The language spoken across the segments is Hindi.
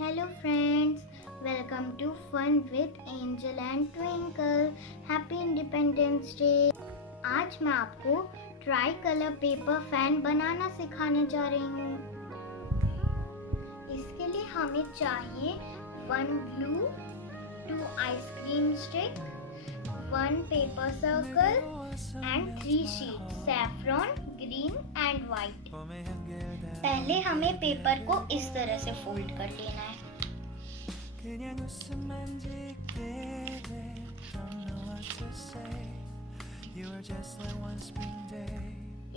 Hello friends, welcome to Fun with Angel and Twinkle. Happy Independence Day. आज मैं आपको ट्राई कलर पेपर फैन बनाना सिखाने जा रही हूँ। इसके लिए हमें चाहिए 1 glue, 2 ice cream stick, 1 paper circle and 3 sheets saffron, green and white। पहले हमें पेपर को इस तरह से फोल्ड कर लेना है।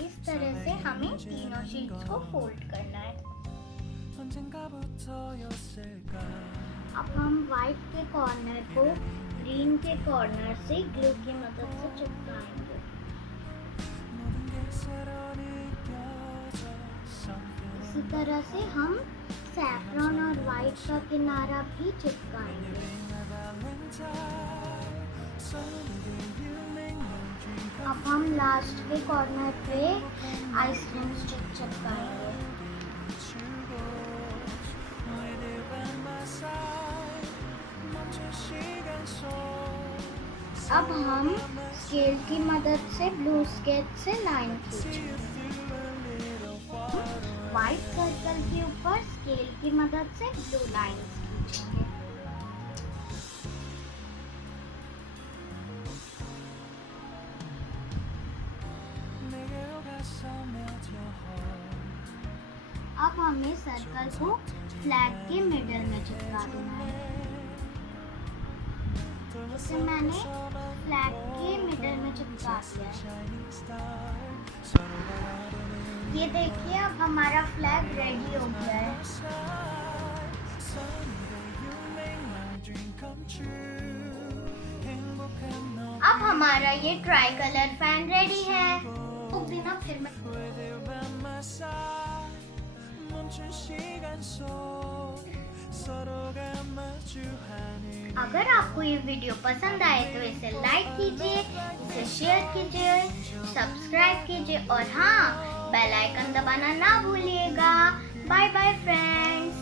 इस तरह से हमें तीनों शीट्स को फोल्ड करना है। अब हम व्हाइट के कॉर्नर को ग्रीन के कॉर्नर से ग्लू की मदद से चिपकाएंगे। इसी तरह से हम सैफरन और व्हाइट का किनारा भी चिपकाएंगे। अब हम लास्ट के कॉर्नर पे आइसक्रीम स्टिक चिपकाएंगे। अब हम स्केल की मदद से ब्लू स्केच से लाइन खींचेंगे। व्हाइट सर्कल के ऊपर स्केल की मदद से ब्लू लाइंस खींचेंगे। अब हमें सर्कल को फ्लैग के मिडिल में चिपका देना है। इसे मैंने फ्लैग के मिडिल में चिपका दिया है। ये देखिए, अब हमारा फ्लैग रेडी हो गया है। अब हमारा ये ट्राई कलर फैन रेडी है। तो बिना फिर मैं अगर आपको ये वीडियो पसंद आए तो इसे लाइक कीजिए, इसे शेयर कीजिए, सब्सक्राइब कीजिए और हाँ, बेल आइकन दबाना ना भूलिएगा। Bye bye friends.